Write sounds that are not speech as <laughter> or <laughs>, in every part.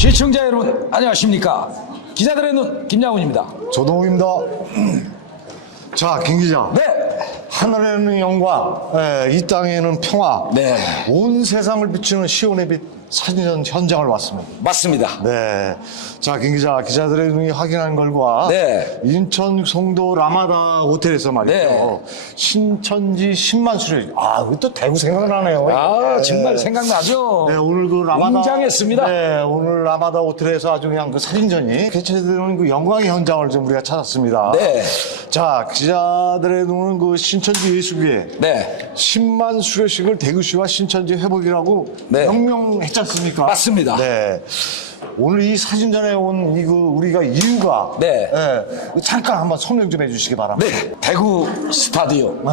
시청자 여러분 안녕하십니까 기자들의 눈 김양훈입니다 조동욱입니다. 자, 김 기자. 네 하늘에는 영광, 예, 이 땅에는 평화. 네. 온 세상을 비추는 시온의 빛 사진전 현장을 왔습니다. 맞습니다 네. 자, 김 기자, 기자들의 눈이 확인한 결과. 네. 인천 송도 라마다 호텔에서 말이죠. 네. 신천지 10만 수레. 아, 이거 또 대구 생각나네요. 아 네. 정말 생각나죠 네, 오늘 그 라마다. 웅장했습니다. 네, 오늘 라마다 호텔에서 아주 그냥 그 사진전이 개최되는 그 영광의 현장을 좀 우리가 찾았습니다. 네. 자, 기자들의 눈은 그 신천지 예수교회. 네 10만 수료식을 대구시와 신천지 회복이라고 네. 명명했 지 않습니까? 맞습니다. 네. 오늘 이 사진전에 온이그 우리가 이유가 네. 예, 잠깐 한번 설명 좀 해주시기 바랍니다. 네, 대구 스타디움 네.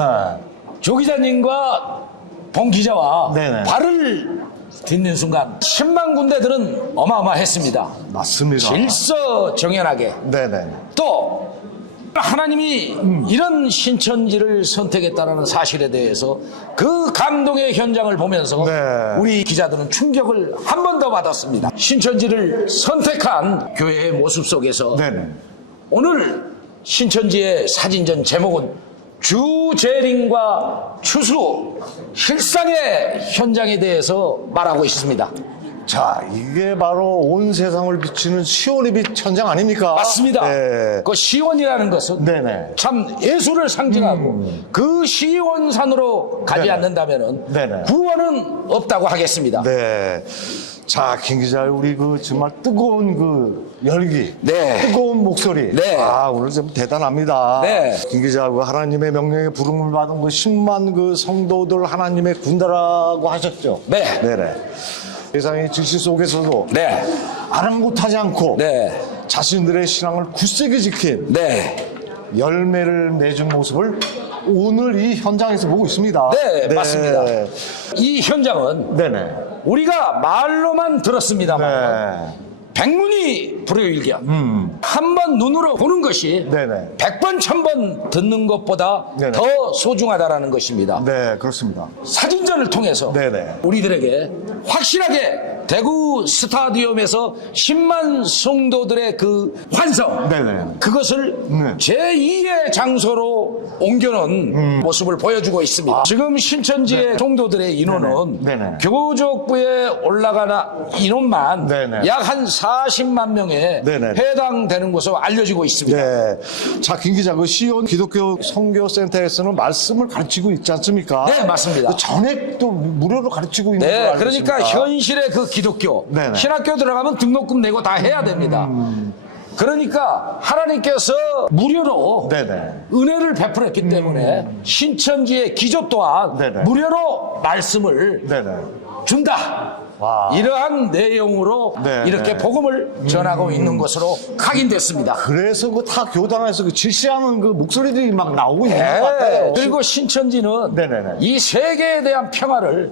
조 기자님과 봉 기자와 네네. 발을 딛는 순간 10만 군데들은 어마어마했습니다 맞습니다. 질서 정연하게 네네. 또 하나님이 이런 신천지를 선택했다는 사실에 대해서 그 감동의 현장을 보면서 네. 우리 기자들은 충격을 한 번 더 받았습니다. 신천지를 선택한 교회의 모습 속에서 네네. 오늘 신천지의 사진전 제목은 주재림과 추수 실상의 현장에 대해서 말하고 있습니다. 자, 이게 바로 온 세상을 비추는 시온의 빛 현장 아닙니까? 맞습니다. 네. 그 시원이라는 것은 네네. 참 예수를 상징하고 그 시원산으로 가지 네네. 않는다면 네네. 구원은 없다고 하겠습니다. 네. 자, 김 기자, 우리 그 정말 뜨거운 그 열기, 네. 뜨거운 목소리. 네. 아, 오늘 좀 대단합니다. 네. 김 기자, 그 하나님의 명령에 부름을 받은 그 10만 그 성도들 하나님의 군대라고 하셨죠? 네. 네네. 세상의 질시 속에서도 네. 아랑곳하지 않고 네. 자신들의 신앙을 굳세게 지킨 네. 열매를 맺은 모습을 오늘 이 현장에서 보고 있습니다. 네, 맞습니다. 이 현장은 네네. 우리가 말로만 들었습니다만 네. 백문이 불여일견. 한번 눈으로 보는 것이 네네. 백 번, 천번 듣는 것보다 네네. 더 소중하다라는 것입니다. 네, 그렇습니다. 사진전을 통해서 네네. 우리들에게 확실하게 대구 스타디움에서 10만 성도들의 그 환성 네네. 그것을 네. 제2의 장소로 옮겨놓은 음. 모습을 보여주고 있습니다. 지금 신천지의 성도들의 인원은 아. 네네. 네네. 교족부에 올라가나 인원만 네네. 약한 40만 명에 네네. 해당되는 것으로 알려지고 있습니다. 네. 자, 김 기자, 그 시온 기독교 선교센터에서는 말씀을 가르치고 있지 않습니까? 네, 맞습니다. 그 전액도 무료로 가르치고 있는 네, 걸로 알고 그러니까. 현실의 그 기독교 네네. 음. 신학교 들어가면 등록금 내고 다 해야 됩니다. 그러니까 하나님께서 무료로 네네. 은혜를 베풀었기 때문에 신천지의 기조 또한 음. 네네. 무료로 말씀을 네네. 준다. 와. 이러한 내용으로 네. 이렇게 복음을 전하고 있는 것으로 확인됐습니다. 그래서 그 타 교단에서 그 질시하는 그 목소리들이 막 나오고 있는 것 네. 같아요. 그리고 신천지는 네 네 네. 이 세계에 대한 평화를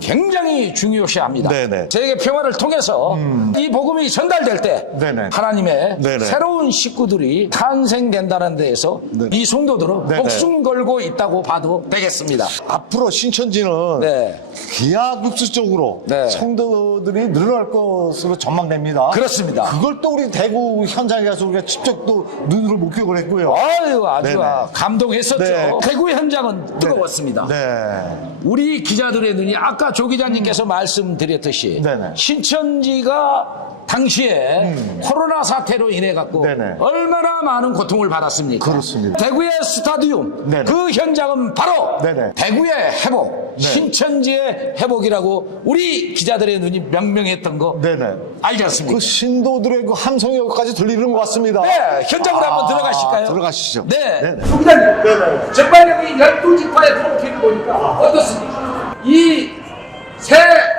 굉장히 중요시합니다. 네 네. 세계 평화를 통해서 이 복음이 전달될 때 네 네. 하나님의 네 네. 새로운 식구들이 탄생된다는 데에서 네. 이 성도들은 네 네. 목숨 걸고 있다고 봐도 되겠습니다. 앞으로 신천지는 네. 기하급수적으로 네. 성도들이 늘어날 것으로 전망됩니다. 그렇습니다. 그걸 또 우리 대구 현장에 가서 우리가 직접 또 눈으로 목격을 했고요. 아유 아주 네네. 감동했었죠. 네. 대구 현장은 뜨거웠습니다. 네. 우리 기자들의 눈이 아까 조 기자님께서 말씀드렸듯이 음. 네네. 신천지가 당시에 코로나 사태로 인해 갖고 음. 네네. 얼마나 많은 고통을 받았습니까? 그렇습니다. 대구의 스타디움 네네. 그 현장은 바로 네네. 대구의 회복, 네. 신천지의 회복이라고 우리 기자들의 눈이 명명했던 거 네네. 알지 않습니까? 그 신도들의 그 함성이 여기까지 들리는 것 같습니다. 네, 현장으로 아, 한번 들어가실까요? 들어가시죠. 네. 네네. 조 기자님, 정말 여기 열두 지파의 프로필을 보니까 어떻습니까? 이새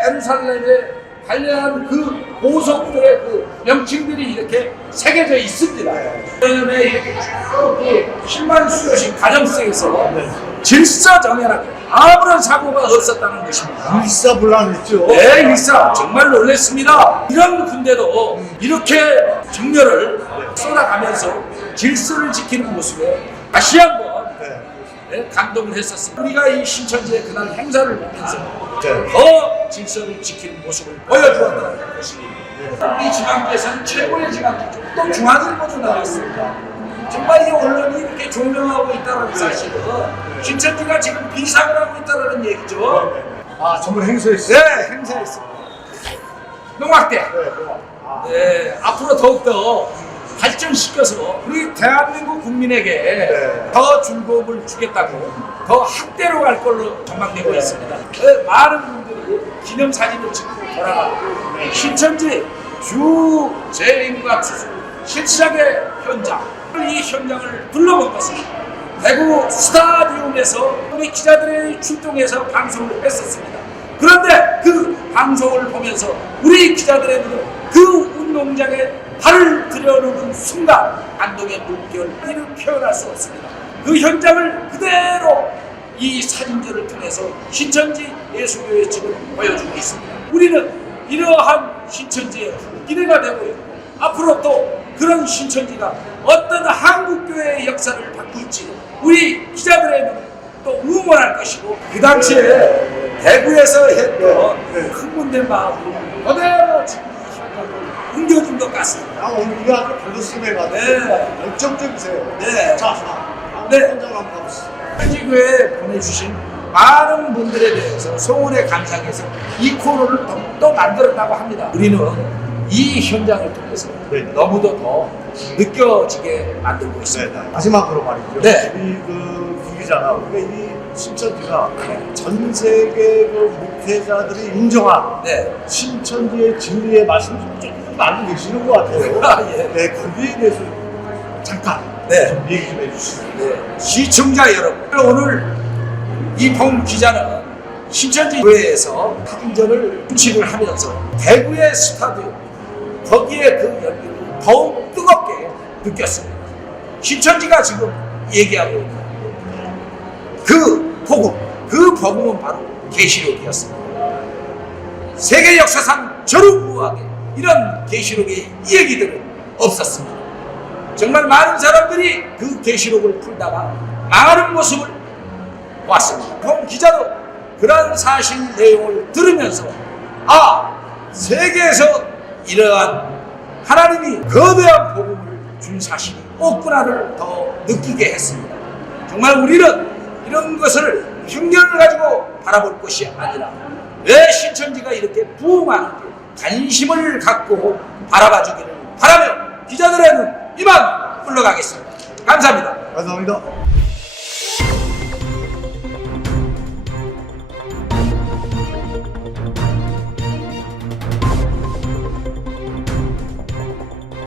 엔살렘에 관련한 그 보석들의 그 명칭들이 이렇게 새겨져 있습니다. 그다음에 이렇게 쭉이 10만 수요식 가정성에서 질서 정연하게 아무런 사고가 없었다는 것입니다. 일사불란했죠. 네, 일사 정말 놀랐습니다. 이런 군대도 이렇게 정렬을 쏟아가면서 질서를 지키는 모습에 다시 한번 예, 감동을 했었습니다. 우리가 이 신천지의 그날 행사를 보면서 네. 더 질서를 지키는 모습을 보여주었다는 것이 이 지방주에서는 최고의 지방주죠. 또 중앙일보도 나왔습니다. 정말 이 언론이 이렇게 조명하고 있다는 사실은 신천지가 지금 비상을 하고 있다는 얘기죠. 아 전문 행사했어요. 네, 행사했습니다. 농악대. 네, 앞으로 더욱더 발전시켜서 우리 대한민국 국민에게 네. 더 즐거움을 주겠다고 더 학대로 갈 걸로 전망되고 있습니다. 네, 많은 분들이 기념사진을 찍고 돌아가고 신천지 주 재림과 추수 실시하게 현장 이 현장을 둘러본 것은 대구 스타디움에서 우리 기자들이 출동해서 방송을 했었습니다. 그런데 그 방송을 보면서 우리 기자들의 눈은 그 운동장에 발을 들여놓는 순간 안동의 물결 이를 표현할 수 없습니다. 그 현장을 그대로 이 사진전을 통해서 신천지 예수교회 지금 보여주고 있습니다. 우리는 이러한 신천지의 기대가 되고 있고 앞으로 또 그런 신천지가 어떤 한국교회의 역사를 바꿀지 우리 기자들의 눈또 응원할 것이고 그 당시에 대구에서 했던 흥분된 마음을 그대로 지금 것 같습니다. 아, 오늘 우리가 아주 별로스메가 네. 열정적이세요. 네. 자, 자, 네. 현장 한번 가보시죠. 편지교에 보내주신 많은 분들에 대해서 소원에 감사해서 이 코너를 또, 또 만들었다고 합니다. 우리는 이 현장을 통해서 네. 너무도 더 느껴지게 만들고 네, 있습니다. 네. 마지막으로 말이죠. 네. 우리 그 기자가 우리가 이 신천지가 전 세계 그 목회자들이 인정한 네. 신천지의 진리의 말씀을 조금 알고 계시는 것 같아요. <laughs> 아, 예. 네, 거기에 대해서 잠깐 네. 좀 얘기 좀 해주시죠. 네, 시청자 여러분 오늘 이봉 기자는 신천지 교회에서 항전을 주치를 하면서 대구의 스타디움 거기에 그 열기를 더욱 뜨겁게 느꼈습니다. 신천지가 지금 얘기하고 있는 그 복음, 그 복음은 바로 계시록이었습니다. 세계 역사상 저루무하게 이런 계시록의 얘기들은 없었습니다. 정말 많은 사람들이 그 계시록을 풀다가 망하는 모습을 봤습니다. 본 기자도 그런 사실 내용을 들으면서 아 세계에서 이러한 하나님이 거대한 복음을 준 사실이 없구나를 더 느끼게 했습니다. 정말 우리는 이런 것을 편견을 가지고 바라볼 것이 아니라 왜 신천지가 이렇게 부흥하는지 관심을 갖고 바라봐 주기를 바라며 기자들의 눈 이만 물러가겠습니다. 감사합니다. 감사합니다.